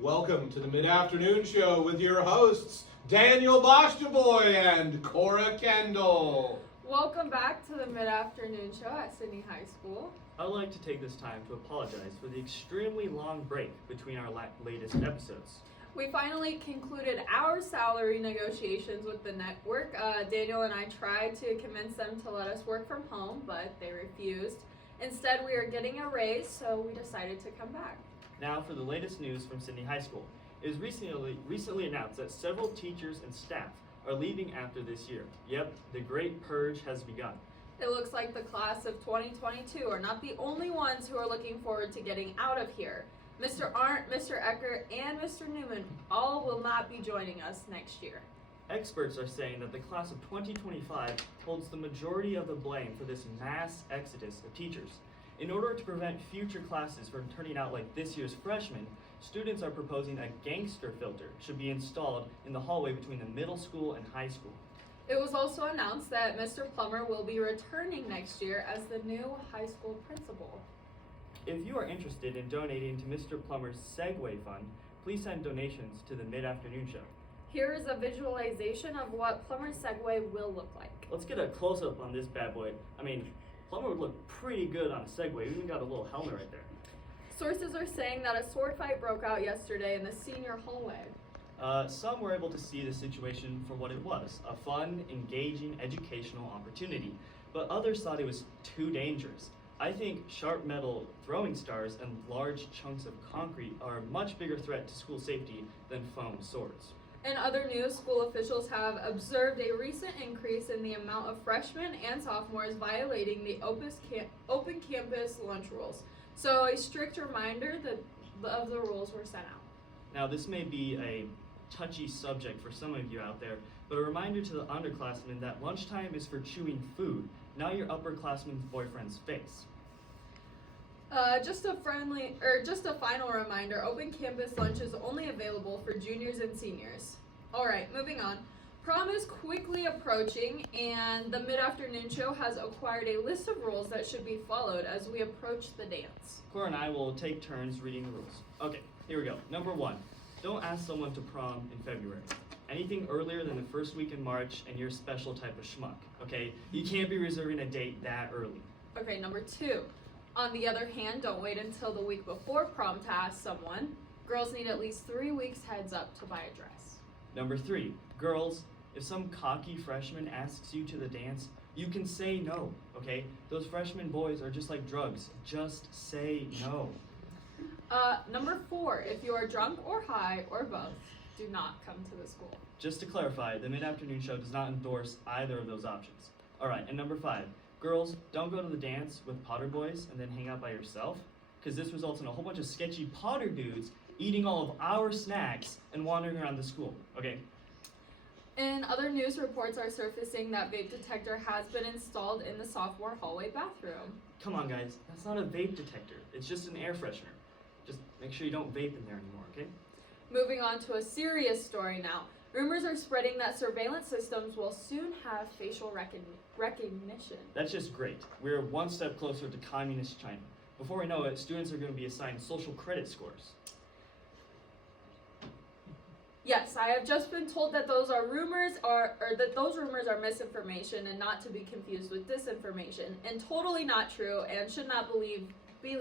Welcome to the Mid-Afternoon Show with your hosts, Daniel Boschboy and Cora Kendall. Welcome back to the Mid-Afternoon Show at Sidney High School. I'd like to take this time to apologize for the extremely long break between our latest episodes. We finally concluded our salary negotiations with the network. Daniel and I tried to convince them to let us work from home, but they refused. Instead, we are getting a raise, so we decided to come back. Now for the latest news from Sidney High School. It was recently announced that several teachers and staff are leaving after this year. Yep, the great purge has begun. It looks like the class of 2022 are not the only ones who are looking forward to getting out of here. Mr. Arndt, Mr. Eckert, and Mr. Newman all will not be joining us next year. Experts are saying that the class of 2025 holds the majority of the blame for this mass exodus of teachers. In order to prevent future classes from turning out like this year's freshmen, students are proposing a gangster filter should be installed in the hallway between the middle school and high school. It was also announced that Mr. Plummer will be returning next year as the new high school principal. If you are interested in donating to Mr. Plummer's Segway Fund, please send donations to the Mid-Afternoon Show. Here is a visualization of what Plummer's Segway will look like. Let's get a close-up on this bad boy. Plummer would look pretty good on a Segway. We even got a little helmet right there. Sources are saying that a sword fight broke out yesterday in the senior hallway. Some were able to see the situation for what it was, a fun, engaging, educational opportunity. But others thought it was too dangerous. I think sharp metal throwing stars and large chunks of concrete are a much bigger threat to school safety than foam swords. In other news, school officials have observed a recent increase in the amount of freshmen and sophomores violating the open campus lunch rules. So a strict reminder of the rules were sent out. Now this may be a touchy subject for some of you out there, but a reminder to the underclassmen that lunchtime is for chewing food, not your upperclassman's boyfriend's face. Just a final reminder, open campus lunch is only available for juniors and seniors. Alright, moving on. Prom is quickly approaching, and the Mid-Afternoon Show has acquired a list of rules that should be followed as we approach the dance. Cora and I will take turns reading the rules. Okay, here we go. Number 1, don't ask someone to prom in February. Anything earlier than the first week in March and you're a special type of schmuck, okay? You can't be reserving a date that early. Okay, number 2. On the other hand, don't wait until the week before prom to ask someone. Girls need at least 3 weeks heads up to buy a dress. Number 3, girls, if some cocky freshman asks you to the dance, you can say no, okay? Those freshman boys are just like drugs. Just say no. Number 4, if you are drunk or high or both, do not come to the school. Just to clarify, the Mid-Afternoon Show does not endorse either of those options. Alright, and number 5, girls, don't go to the dance with Potter boys and then hang out by yourself, because this results in a whole bunch of sketchy Potter dudes eating all of our snacks and wandering around the school, okay? And other news reports are surfacing that vape detector has been installed in the sophomore hallway bathroom. Come on guys, that's not a vape detector, it's just an air freshener. Just make sure you don't vape in there anymore, okay? Moving on to a serious story now. Rumors are spreading that surveillance systems will soon have facial recognition. That's just great. We're one step closer to communist China. Before we know it, students are going to be assigned social credit scores. Yes, I have just been told that those rumors are misinformation and not to be confused with disinformation, and totally not true and should not be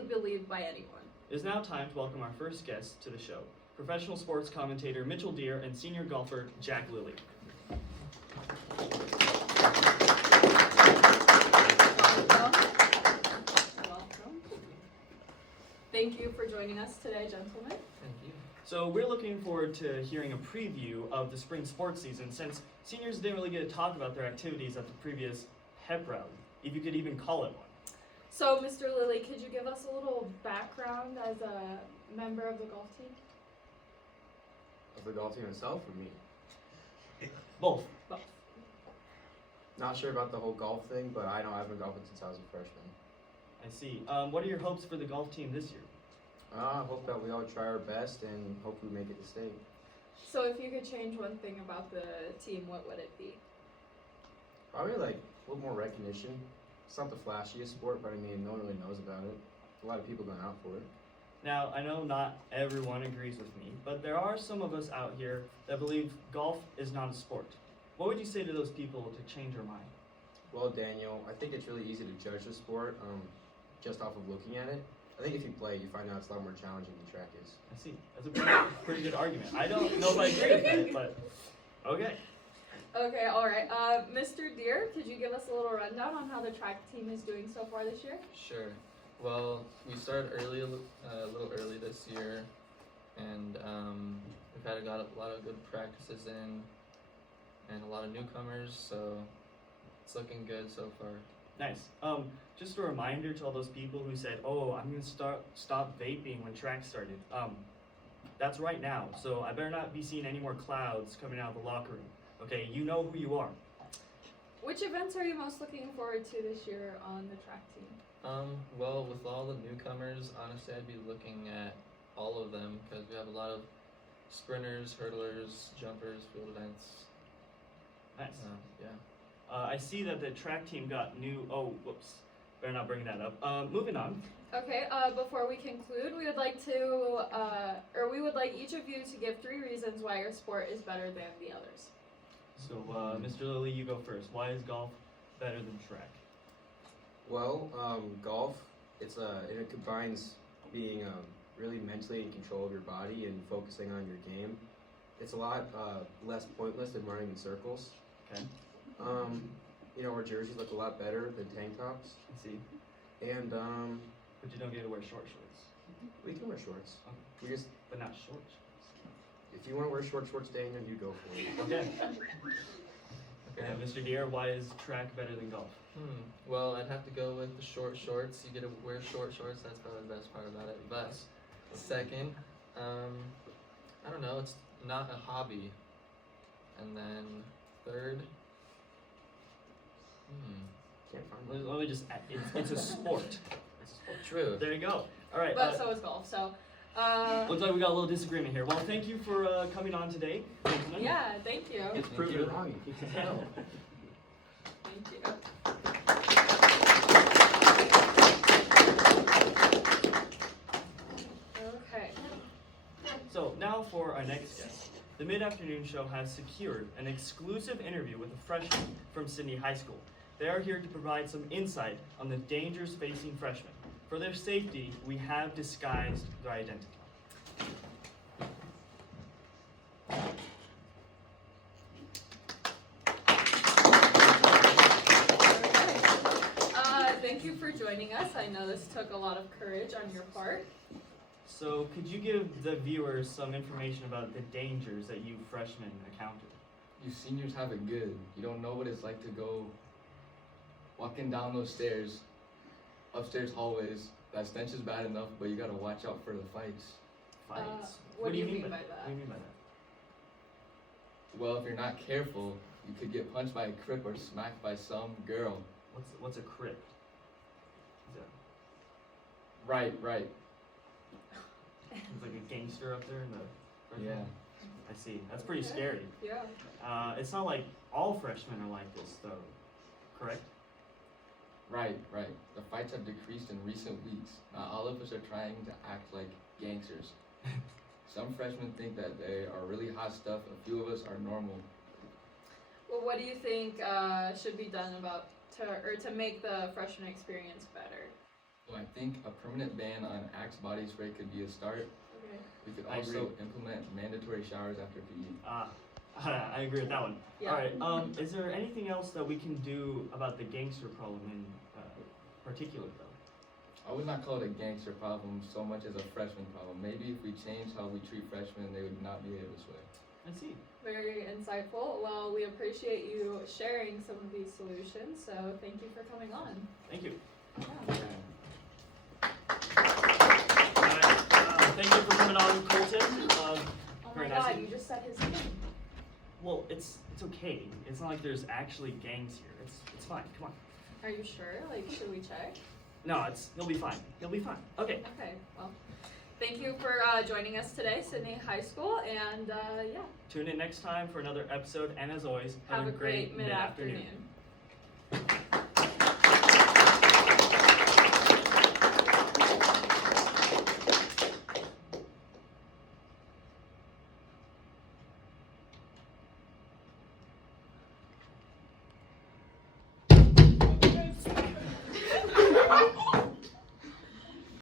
believed by anyone. It is now time to welcome our first guest to the show, professional sports commentator Mitchell Deere and senior golfer Jack Lilly. Welcome. Thank you for joining us today, gentlemen. Thank you. So we're looking forward to hearing a preview of the spring sports season, since seniors didn't really get to talk about their activities at the previous HEP rally, if you could even call it one. So, Mr. Lilly, could you give us a little background as a member of the golf team? Of the golf team itself or me? Both. Both. Not sure about the whole golf thing, but I know I've been golfing since I was a freshman. I see. What are your hopes for the golf team this year? I hope that we all try our best and hope we make it to state. So if you could change one thing about the team, what would it be? Probably like a little more recognition. It's not the flashiest sport, but I mean, no one really knows about it. A lot of people going out for it. Now, I know not everyone agrees with me, but there are some of us out here that believe golf is not a sport. What would you say to those people to change their mind? Well, Daniel, I think it's really easy to judge the sport just off of looking at it. I think if you play, you find out it's a lot more challenging than track is. I see. That's a pretty good argument. I don't know if I agree with that, but okay. Okay, all right. Mr. Deere, could you give us a little rundown on how the track team is doing so far this year? Sure. Well, we started early, a little early this year, and we've had a lot of good practices in, and a lot of newcomers, so it's looking good so far. Nice. Just a reminder to all those people who said, "Oh, I'm gonna stop vaping when track started." That's right now, so I better not be seeing any more clouds coming out of the locker room. Okay, you know who you are. Which events are you most looking forward to this year on the track team? Well, with all the newcomers, honestly, I'd be looking at all of them because we have a lot of sprinters, hurdlers, jumpers, field events. Nice. Yeah. I see that the track team got new. Oh, whoops. Better not bring that up. Moving on. Okay, before we conclude, we would like each of you to give 3 reasons why your sport is better than the others. So, Mr. Lilly, you go first. Why is golf better than track? Well, golf, it combines being really mentally in control of your body and focusing on your game. It's a lot less pointless than running in circles. Okay. Our jerseys look a lot better than tank tops. I see. And But you don't get to wear short shorts. we can wear shorts. Okay. But not short shorts. If you want to wear shorts, Daniel, you go for it. Okay. Okay. Mr. Deere, why is track better than golf? Well, I'd have to go with the short shorts. You get to wear short shorts. That's probably the best part about it. But second, I don't know. It's not a hobby. And then third, Can't find one. Let me just add, it's a sport. It's a sport. True. There you go. All right. But so is golf, so... Looks like we got a little disagreement here. Well, thank you for coming on today. gentlemen. yeah, thank you. It's proven wrong. You can tell. Thank you. Okay. So now for our next guest. The mid-afternoon show has secured an exclusive interview with a freshman from Sidney High School. They are here to provide some insight on the dangers facing freshmen. For their safety, we have disguised their identity. Thank you for joining us. I know this took a lot of courage on your part. So could you give the viewers some information about the dangers that you freshmen encountered? You seniors have it good. You don't know what it's like to go walking down those stairs, upstairs hallways. That stench is bad enough, but you gotta watch out for the fights. Fights? What do you mean by What that? do you mean by that? Well, if you're not careful, you could get punched by a crip or smacked by some girl. What's a crip? Is that Right. it's like a gangster up there in the freshman? Yeah. I see. That's pretty Okay. scary. Yeah. It's not like all freshmen are like this, though, correct? Right. The fights have decreased in recent weeks. Not all of us are trying to act like gangsters. Some freshmen think that they are really hot stuff. A few of us are normal. Well, what do you think should be done to make the freshman experience better? Well, I think a permanent ban on Axe body spray could be a start. Okay. We could I also agree. implement mandatory showers after PE. I agree with that one. Yeah. All right. Is there anything else that we can do about the gangster problem in particular, though? I would not call it a gangster problem so much as a freshman problem. Maybe if we change how we treat freshmen, they would not behave this way. I see. Very insightful. Well, we appreciate you sharing some of these solutions, so thank you for coming on. Thank you. Yeah. Thank you for coming on, Colton. Oh my Very nice. god, you just said his name. Well, it's okay. It's not like there's actually gangs here. It's fine. Come on. Are you sure? Like, should we check? No, he'll be fine. He'll be fine. Okay. Okay, well, thank you for joining us today, Sidney High School, and yeah. Tune in next time for another episode, and as always, Have a great mid-afternoon.